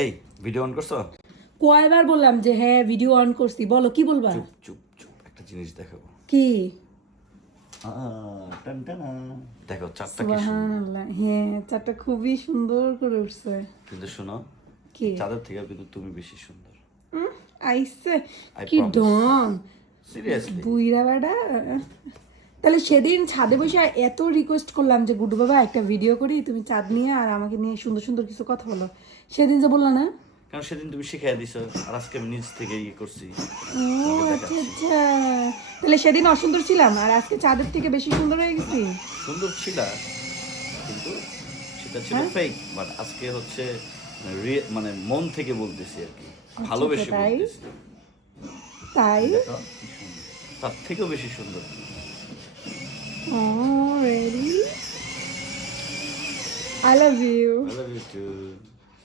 এই video on করছো? কয়বার বললাম যে হ্যাঁ ভিডিও অন করছি, বলো কি বলবা? চুপ চুপ চুপ, একটা জিনিস দেখাবো। কি? টান টানা। দেখো চারটা কি সুন্দর, সুবহানাল্লাহ, হ্যাঁ চারটা খুবই সুন্দর করে উঠছে। কিন্তু শোনো, কি? চাঁদের থেকে কিন্তু তুমি বেশি সুন্দর। আইসে I কি promise. ঢং সিরিয়াসলি। বুইরা বেটা। তাহলে সেদিন ছাদে বসে এত রিকোয়েস্ট করলাম যে গুড্ডু বাবা একটা ভিডিও করি, তুমি চাঁদ নিয়ে আর আমাকে নিয়ে সুন্দর সুন্দর কিছু কথা বলো, সেদিন যে বললা না। কারণ সেদিন তুমি শিখাই দিছো, আর আজকে আমি নিজ থেকে ইয়ে করছি। ও তোমাকে আচ্ছা দেখাচ্ছি। আচ্ছা, তাহলে সেদিন অসুন্দর ছিলাম আর আজকে চাঁদের থেকে বেশি সুন্দর হয়ে গেছি। সুন্দর ছিল, কিন্তু সেটা ছিল হ্যাঁ? ফেক। বাট আজকে হচ্ছে মানে মন থেকে বলতেছি আর কি, আচ্ছা, ভালোবেসে তাই? বলতেছি। তাই? দেখো, কি সুন্দর। তার থেকেও বেশি সুন্দর। Oh really, I love you. I love you too.